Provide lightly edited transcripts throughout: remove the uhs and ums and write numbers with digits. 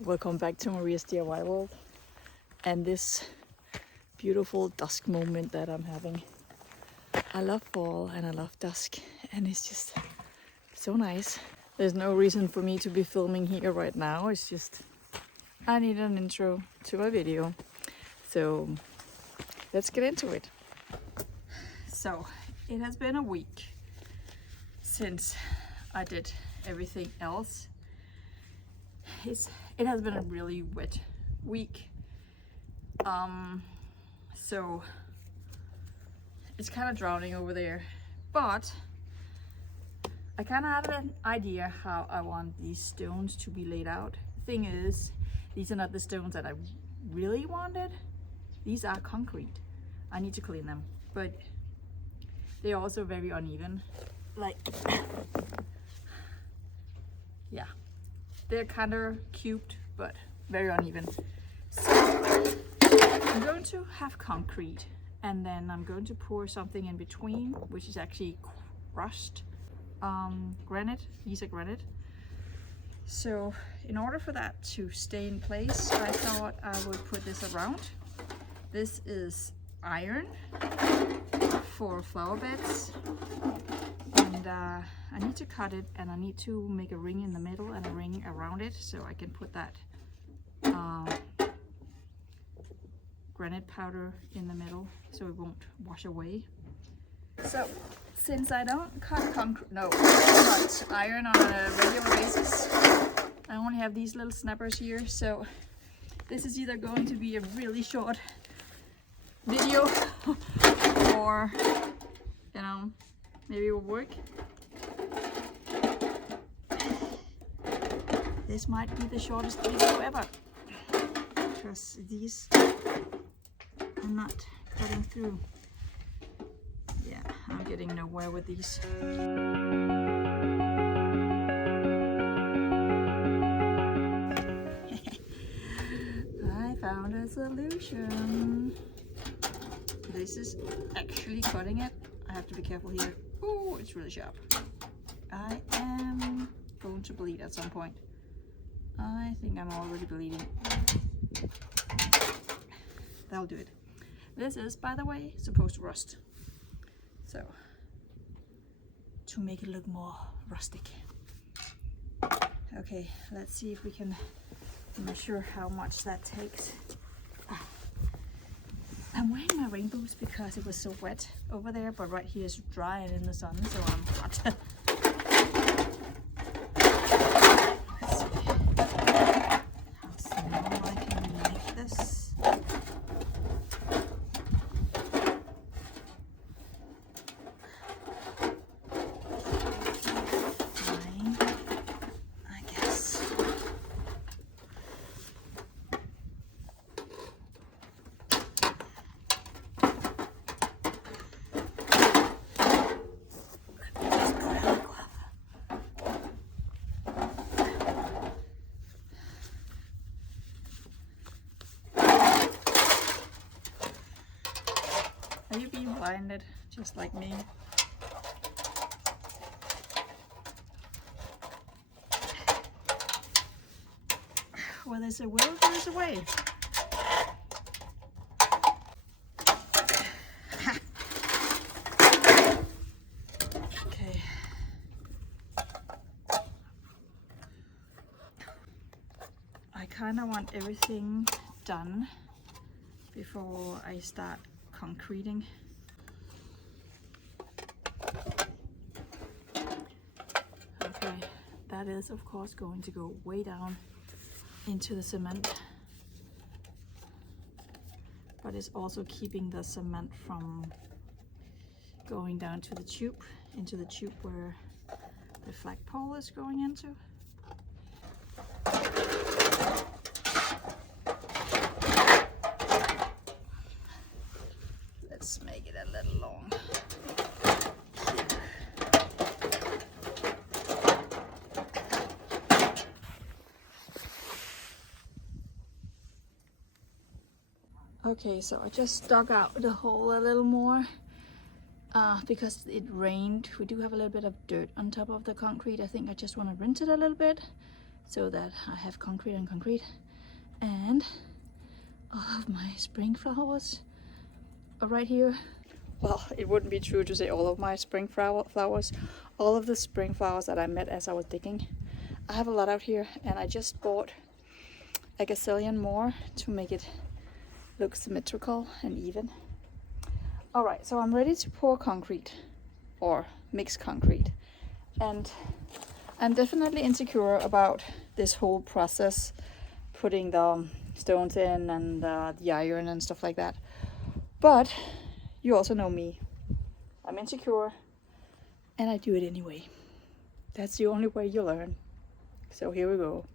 Welcome back to Maria's DIY world and this beautiful dusk moment that I'm having. I love fall and I love dusk and it's just so nice. There's no reason for me to be filming here right now. It's just I need an intro to my video. So let's get into it. So it has been a week since I did everything else. It has been a really wet week, so it's kind of drowning over there, but I kind of have an idea how I want these stones to be laid out. The thing is, these are not the stones that I really wanted. These are concrete. I need to clean them, but they're also very uneven, like yeah, they're kind of cubed but very uneven. So I'm going to have concrete and then I'm going to pour something in between, which is actually crushed granite. These are granite. So in order for that to stay in place, I thought I would put this around. This is iron for flower beds, and I need to cut it and I need to make a ring in the middle and a ring around it so I can put that granite powder in the middle so it won't wash away. So since I don't cut iron on a regular basis, I only have these little snappers here, so this is either going to be a really short video or, you know, maybe it will work. This might be the shortest video ever because these are not cutting through. Yeah, I'm getting nowhere with these. I found a solution. This is actually cutting it. I have to be careful here. Oh, it's really sharp. I am going to bleed at some point. I think I'm already bleeding. That'll do it. This is, by the way, supposed to rust. So, to make it look more rustic. Okay, let's see if we can measure how much that takes. I'm wearing my rain boots because it was so wet over there, but right here is dry and in the sun, so I'm hot. Let's see how small I can make this. Fine, I guess. Are you being blinded, just like me? Well, there's a will, there's a way. Okay. I kind of want everything done before I start concreting. Okay, that is of course going to go way down into the cement, but it's also keeping the cement from going down to the tube, into the tube where the flagpole is going into. Let's make it a little long. Okay, so I just dug out the hole a little more because it rained. We do have a little bit of dirt on top of the concrete. I think I just want to rinse it a little bit so that I have concrete on concrete. And all of my spring flowers are right here. Well, it wouldn't be true to say all of my spring flowers. All of the spring flowers that I met as I was digging. I have a lot out here, and I just bought a gazillion more to make it look symmetrical and even. All right, so I'm ready to pour concrete or mix concrete, and I'm definitely insecure about this whole process, putting the stones in and the iron and stuff like that. But you also know me. I'm insecure and I do it anyway. That's the only way you learn. So here we go.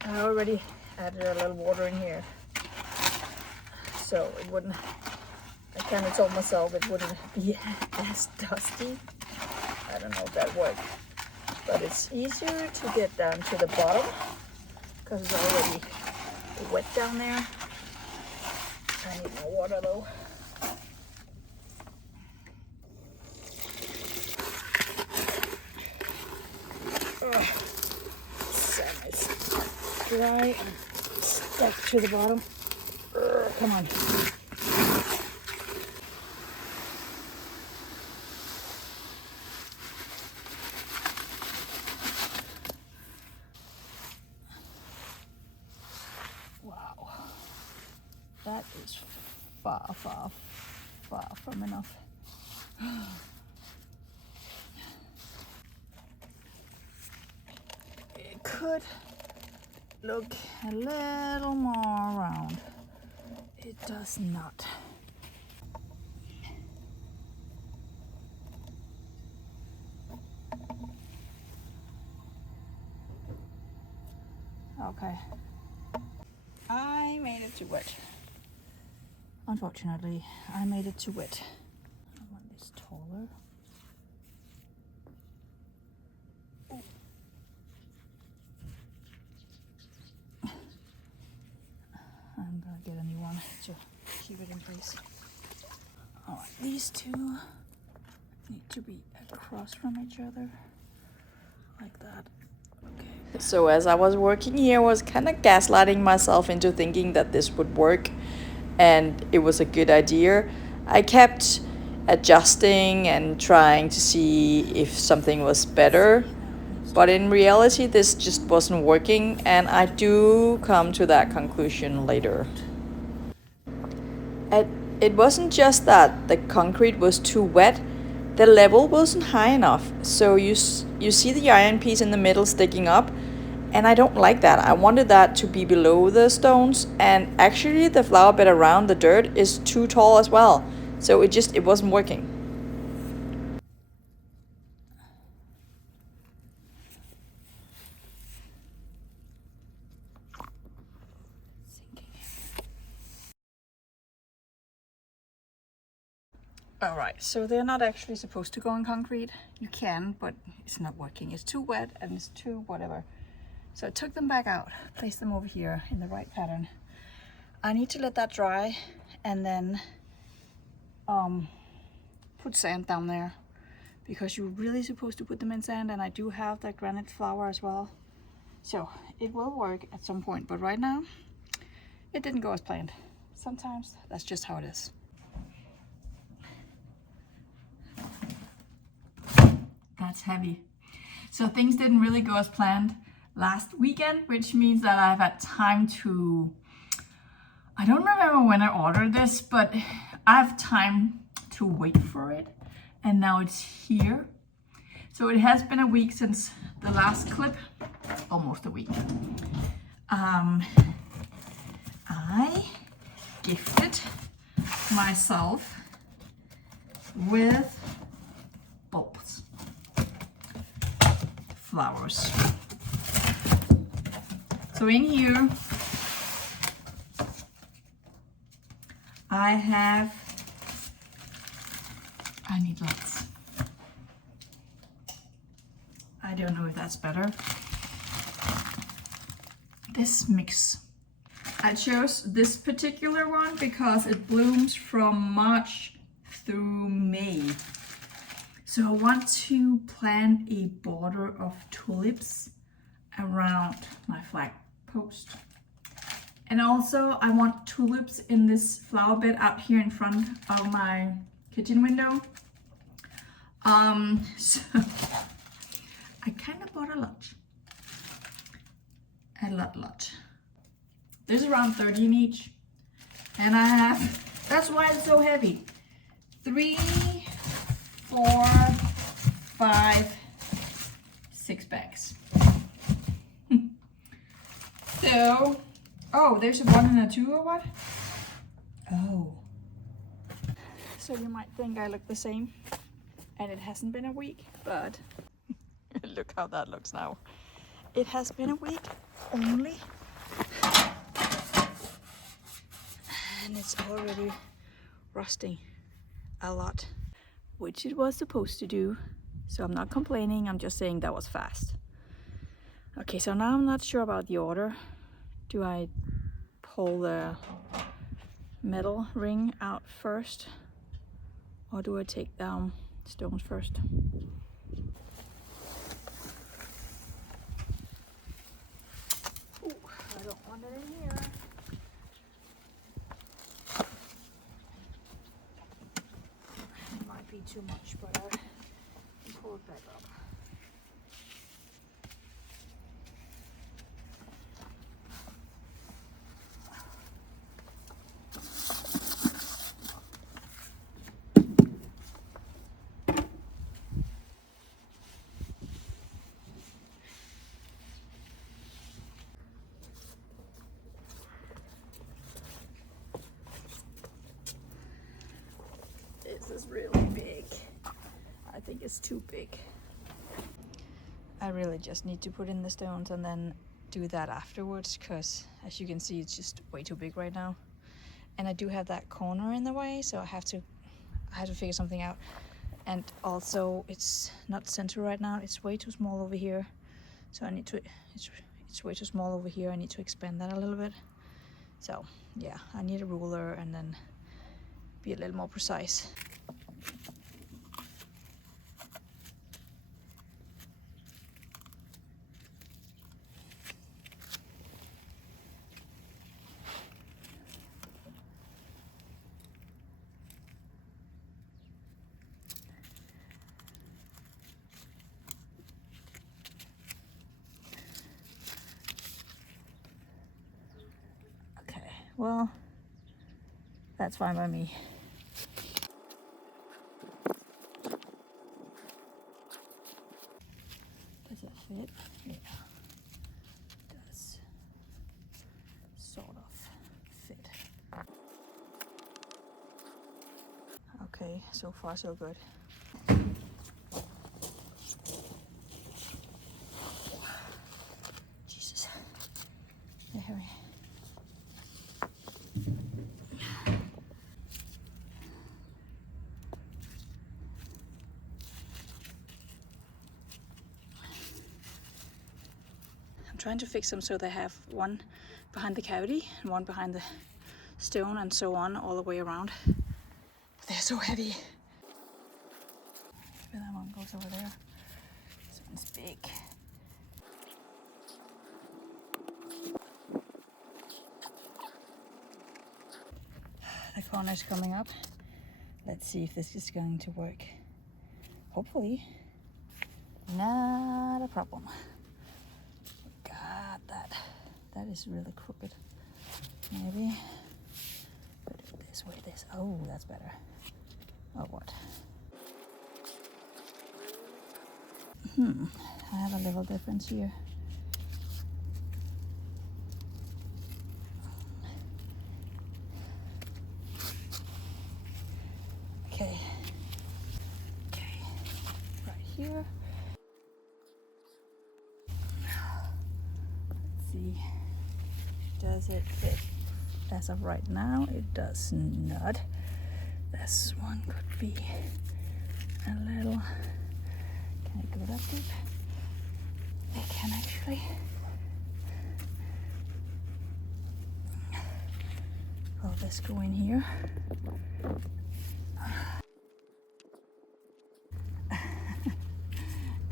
I already added a little water in here, so it wouldn't, I kind of told myself it wouldn't be as dusty. I don't know if that worked, but it's easier to get down to the bottom because it's already wet down there. I need more water though. Sand is dry and stuck to the bottom. Come on. Wow. That is far, far, far from enough. It could look a little more round. It does not. Okay. I made it to wet. Unfortunately, I made it to wet. I want this taller. I'm gonna get a new one to keep it in place. Alright, these two need to be across from each other, like that. Okay. So as I was working here, I was kind of gaslighting myself into thinking that this would work and it was a good idea. I kept adjusting and trying to see if something was better, but in reality this just wasn't working, and I do come to that conclusion later. It wasn't just that the concrete was too wet, the level wasn't high enough. So you see the iron piece in the middle sticking up, and I don't like that. I wanted that to be below the stones, and actually the flower bed around the dirt is too tall as well. So it wasn't working. Alright, so they're not actually supposed to go in concrete. You can, but it's not working. It's too wet and it's too whatever. So I took them back out, placed them over here in the right pattern. I need to let that dry and then put sand down there, because you're really supposed to put them in sand, and I do have that granite flower as well. So it will work at some point, but right now it didn't go as planned. Sometimes that's just how it is. That's heavy. So things didn't really go as planned last weekend, which means that I've had time to, I don't remember when I ordered this, but I have time to wait for it, and now it's here. So it has been a week since the last clip, almost a week. I gifted myself with bulbs, flowers. So in here I need lights. I don't know if that's better. this mix. I chose this particular one because it blooms from March through May. So I want to plant a border of tulips around my flag post. And also I want tulips in this flower bed out here in front of my kitchen window. So I kind of bought a lot. A lot. There's around 30 in each. And I have, that's why it's so heavy. 3, 4, 5, 6 bags. So, oh, there's a 1 and a 2 or what? Oh. So you might think I look the same. And it hasn't been a week, but look how that looks now. It has been a week only. And it's already rusting a lot, which it was supposed to do. So I'm not complaining, I'm just saying that was fast. Okay, so now I'm not sure about the order. Do I pull the metal ring out first? Or do I take down stones first? Ooh, I don't want it in here. It might be too much, but I can pull it back up. This is really big. I think it's too big. I really just need to put in the stones and then do that afterwards, because as you can see it's just way too big right now. And I do have that corner in the way, so I have to figure something out. And also it's not centered right now, it's way too small over here. So I need to, it's way too small over here, I need to expand that a little bit. So yeah, I need a ruler and then be a little more precise. Okay, well, that's fine by me. Does it fit? Yeah, it does. Sort of fit. Okay, so far so good. Jesus. Yeah, hurry. I'm trying to fix them so they have one behind the cavity and one behind the stone and so on all the way around. But they're so heavy. Maybe that one goes over there. This one's big. The corner's coming up. Let's see if this is going to work. Hopefully. Not a problem. God, that is really crooked. Maybe put it this way, this. Oh, that's better. Oh, what? I have a little difference here. Okay, right here. Let's see, does it fit? As of right now, it does not. This one could be a little, can it go that deep? It can actually. all this go in here.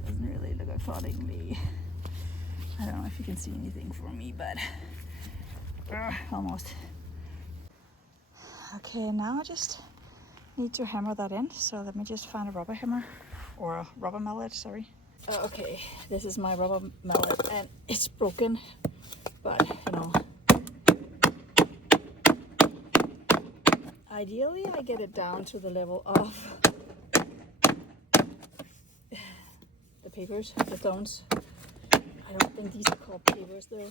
Doesn't really look accordingly. I don't know if you can see anything for me, but almost. Okay, now I just need to hammer that in. So let me just find a rubber hammer, or a rubber mallet, sorry. Okay, this is my rubber mallet and it's broken, but you know, ideally I get it down to the level of the papers, the stones. I don't think these are called papers though.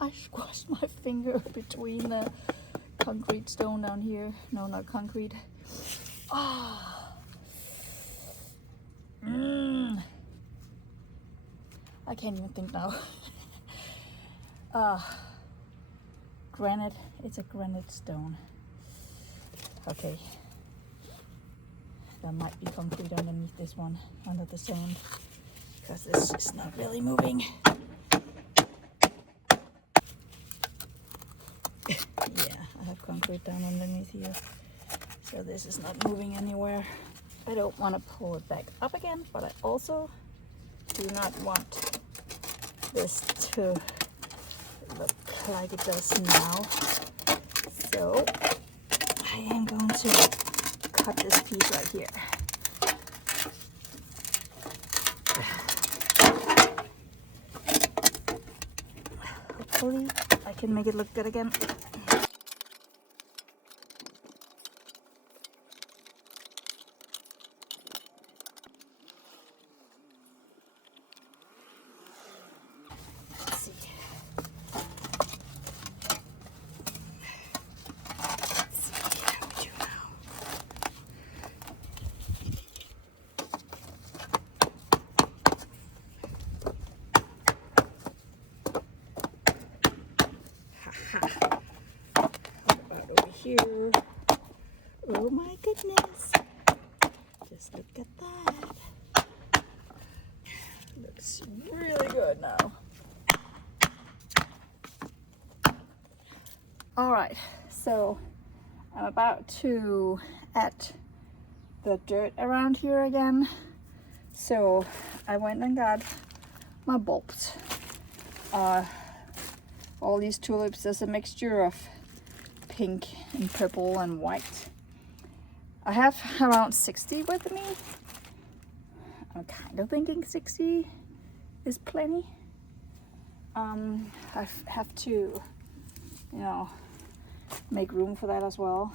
I squashed my finger between the concrete stone down here. No, not concrete. Ah. I can't even think now. Granite. It's a granite stone. Okay. There might be concrete underneath this one, under the sand, because this is not really moving. Yeah, I have concrete down underneath here, so this is not moving anywhere. I don't want to pull it back up again, but I also do not want this to look like it does now. So I am going to cut this piece right here. Hopefully I can make it look good again. Here. Oh my goodness. Just look at that. Looks really good now. Alright, so I'm about to add the dirt around here again. So I went and got my bulbs. All these tulips, there's a mixture of pink and purple and white. I have around 60 with me. I'm kind of thinking 60 is plenty. I have to, you know, make room for that as well.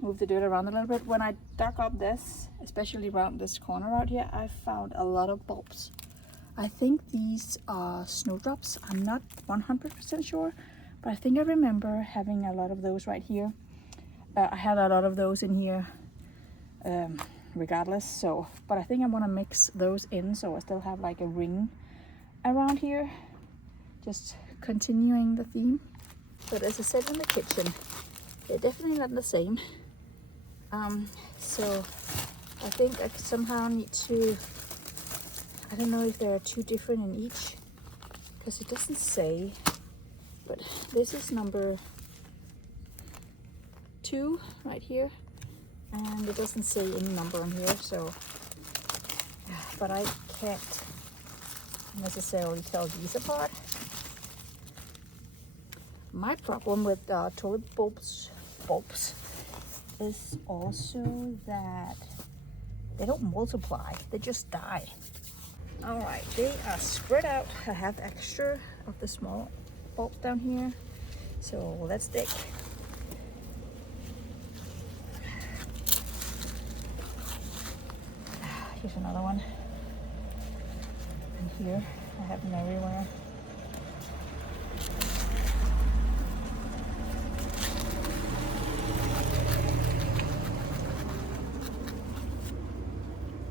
Move the dirt around a little bit. When I dug up this, especially around this corner out here, I found a lot of bulbs. I think these are snowdrops. I'm not 100% sure. But I think I remember having a lot of those right here. I had a lot of those in here regardless. So, but I think I want to mix those in so I still have like a ring around here. Just continuing the theme. But as I said in the kitchen, they're definitely not the same. So I think I somehow need to, I don't know if there are two different in each, because it doesn't say. But this is number 2 right here, and it doesn't say any number on here, so but I can't necessarily tell these apart. My problem with tulip bulbs is also that they don't multiply, they just die. All right, they are spread out. I have extra of the small bulb down here, so let's dig. Here's another one, and here I have them everywhere.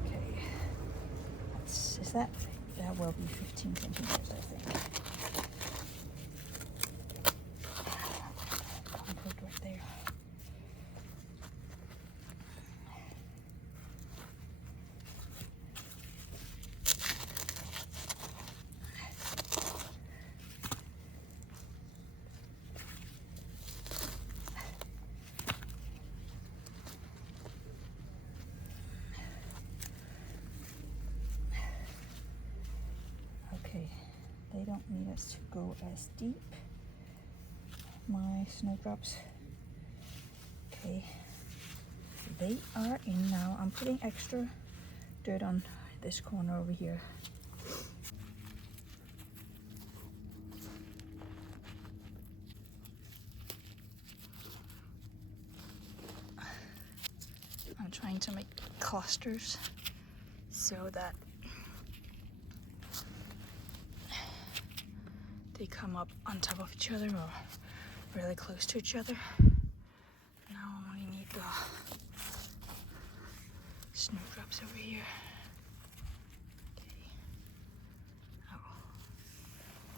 Okay, that will be 15 centimeters, I think. don't need us to go as deep. My snowdrops. Okay, they are in now. I'm putting extra dirt on this corner over here. I'm trying to make clusters so that they come up on top of each other or really close to each other. Now I only need the snowdrops over here. Okay. Oh,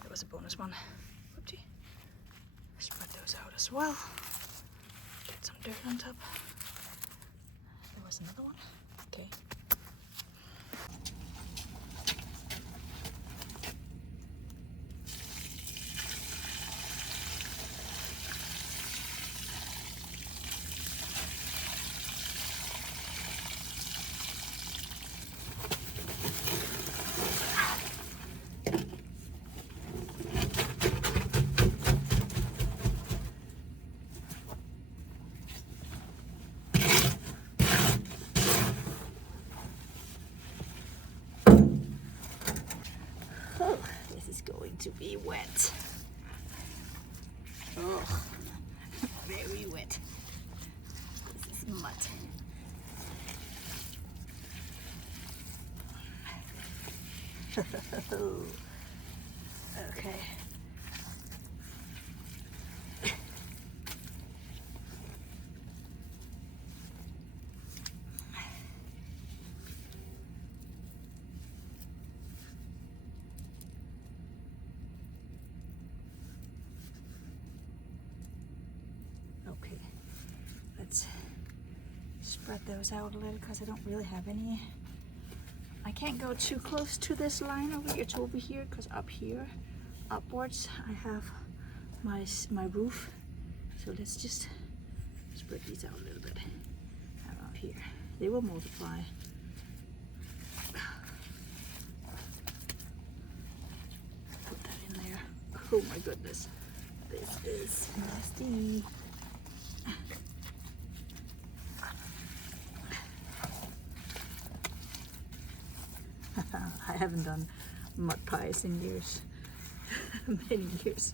that was a bonus one. Whoopsie. Spread those out as well. Get some dirt on top. There was another one. Okay. To be wet. Oh, very wet. This is mud. Okay. Okay, let's spread those out a little because I don't really have any. I can't go too close to this line over here to over here because up here, upwards, I have my roof. So let's just spread these out a little bit around here. They will multiply. Put that in there. Oh my goodness, this is nasty. I haven't done mud pies in years, many years.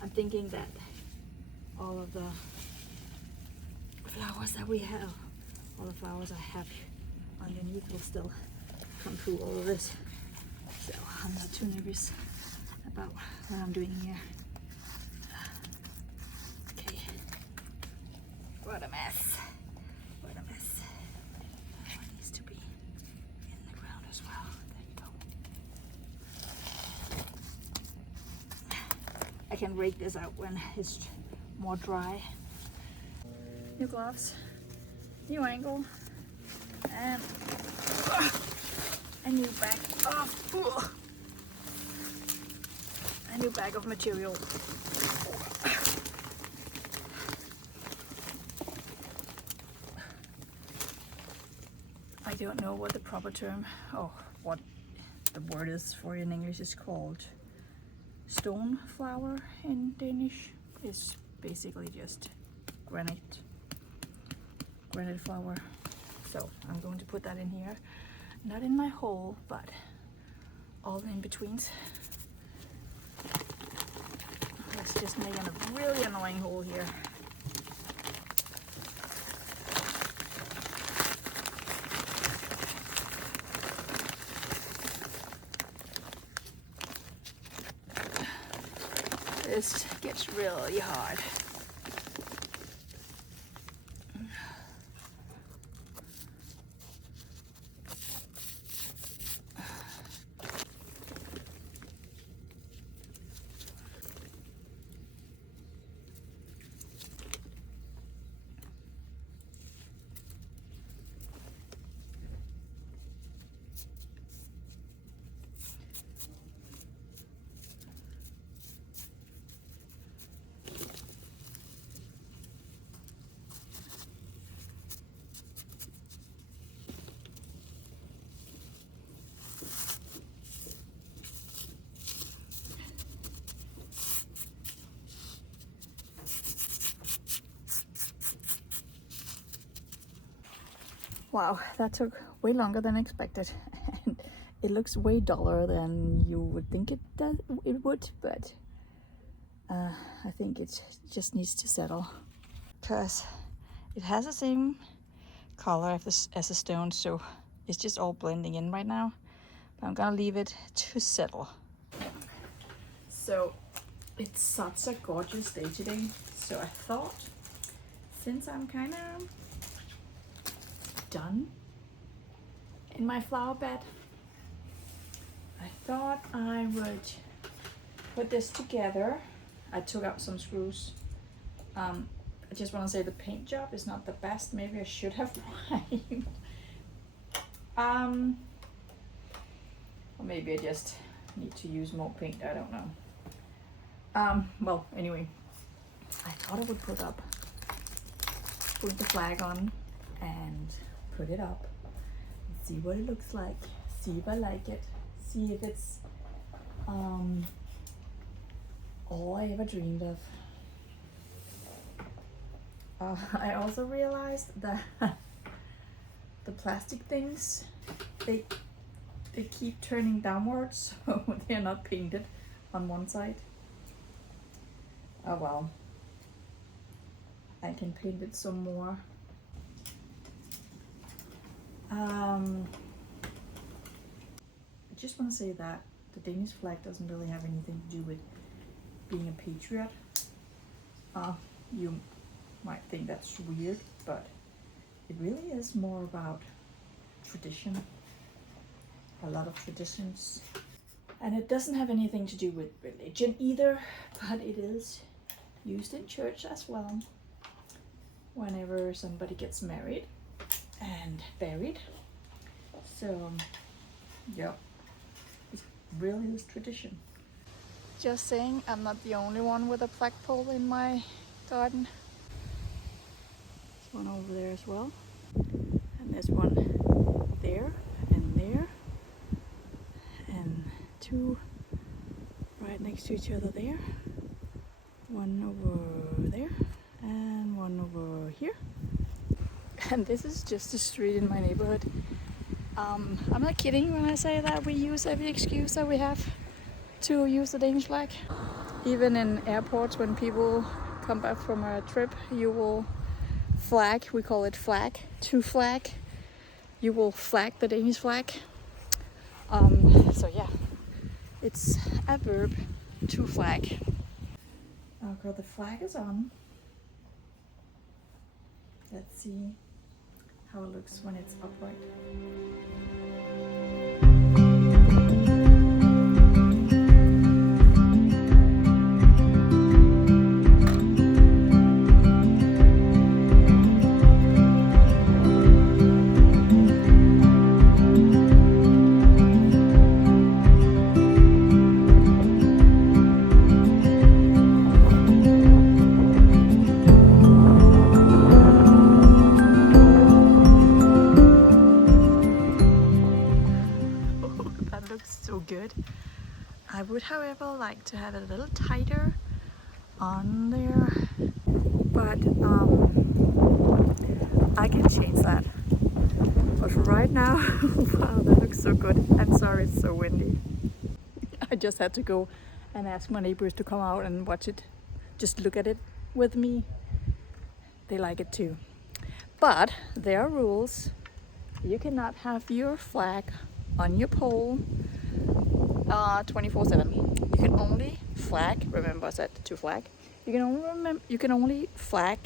I'm thinking that all of the flowers that we have, all the flowers I have underneath will still come through all of this. So I'm not too nervous about what I'm doing here. Okay, what a mess. What a mess. That one needs to be in the ground as well. There you go. I can rake this out when it's more dry. New gloves, new angle, and a new bag of material. I don't know what the proper term, what the word is for in English is called. Stone flower in Danish is basically just granite flower. So I'm going to put that in here, not in my hole, but all the in-betweens. Let's just make a really annoying hole here. This gets really hard. Wow, that took way longer than expected. And it looks way duller than you would think it would, but I think it just needs to settle because it has the same color as the stone, so it's just all blending in right now. But I'm gonna leave it to settle. So it's such a gorgeous day today, so I thought, since I'm kind of done in my flower bed, I thought I would put this together. I took out some screws. I just want to say the paint job is not the best. Maybe I should have primed. Or maybe I just need to use more paint. I don't know. Well, anyway, I thought I would put the flag on and put it up and see what it looks like. See if I like it. See if it's all I ever dreamed of. I also realized that the plastic things, they keep turning downwards, so they're not painted on one side. Oh well, I can paint it some more. I just want to say that the Danish flag doesn't really have anything to do with being a patriot. You might think that's weird, but it really is more about tradition. A lot of traditions. And it doesn't have anything to do with religion either, but it is used in church as well. Whenever somebody gets married and buried. So, yeah, it really is tradition. Just saying, I'm not the only one with a flagpole in my garden. There's one over there as well. And there's one there and there. And two right next to each other there. One over there and one over here. And this is just a street in my neighborhood. I'm not kidding when I say that we use every excuse that we have to use the Danish flag. Even in airports, when people come back from a trip, you will flag, we call it flag, to flag. You will flag the Danish flag. So yeah, it's a verb, to flag. Okay, the flag is on. Let's see how it looks when it's upright. Good. I would, however, like to have it a little tighter on there, but I can change that. But for right now, wow, that looks so good. I'm sorry it's so windy. I just had to go and ask my neighbors to come out and watch it, just look at it with me. They like it too. But there are rules. You cannot have your flag on your pole 24/7. You can only flag. Remember, I said to flag. You can only flag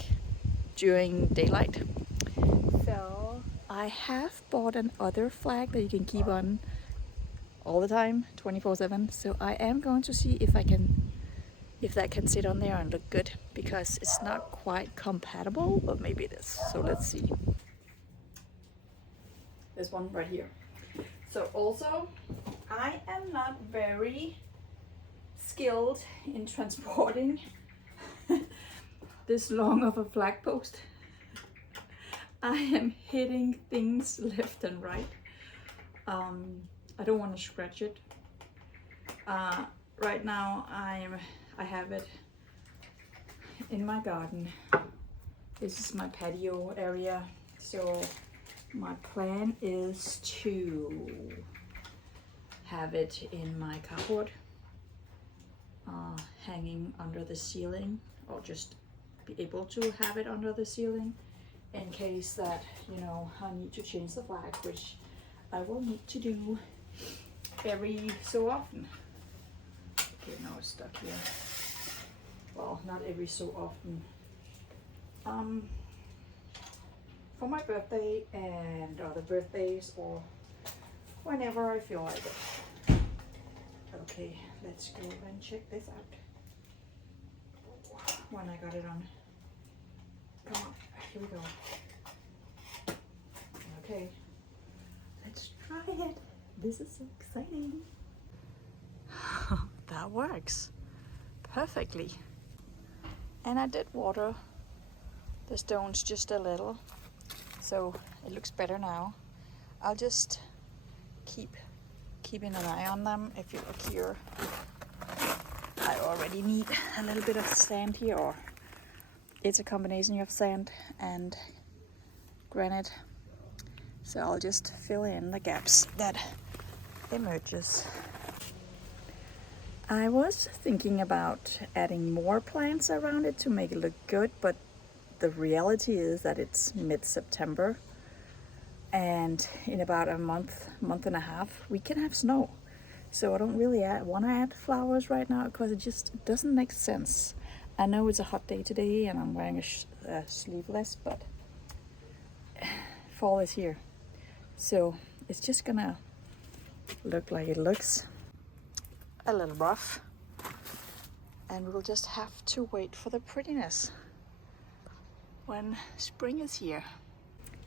during daylight. So I have bought another flag that you can keep on all the time, 24/7. So I am going to see if that can sit on there and look good, because it's not quite compatible, but maybe it is. So let's see. There's one right here. So also, I am not very skilled in transporting this long of a flag post. I am hitting things left and right. I don't want to scratch it. Right now I have it in my garden. This is my patio area, so my plan is to have it in my cupboard, hanging under the ceiling, or just be able to have it under the ceiling in case that, you know, I need to change the flag, which I will need to do every so often. Okay, now it's stuck here. Well, not every so often. For my birthday and other birthdays, or whenever I feel like it. Okay, let's go and check this out. When I got it on. Come on, here we go. Okay, let's try it. This is so exciting. That works perfectly. And I did water the stones just a little, so it looks better now. I'll just keeping an eye on them. If you look here, I already need a little bit of sand here, or it's a combination of sand and granite. So I'll just fill in the gaps that emerges. I was thinking about adding more plants around it to make it look good, but the reality is that it's mid-September, and in about a month and a half, we can have snow. So I don't really want to add flowers right now because it just doesn't make sense. I know it's a hot day today and I'm wearing a sleeveless, but fall is here. So it's just gonna look like it looks, a little rough, and we'll just have to wait for the prettiness when spring is here.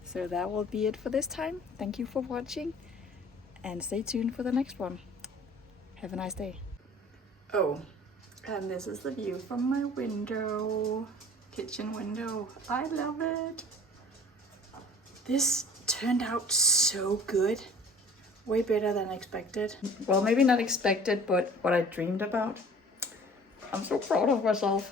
So that will be it for this time. Thank you for watching, and stay tuned for the next one. Have a nice day. Oh, and this is the view from my window, kitchen window. I love it. This turned out so good. Way better than expected. Well, maybe not expected, but what I dreamed about. I'm so proud of myself.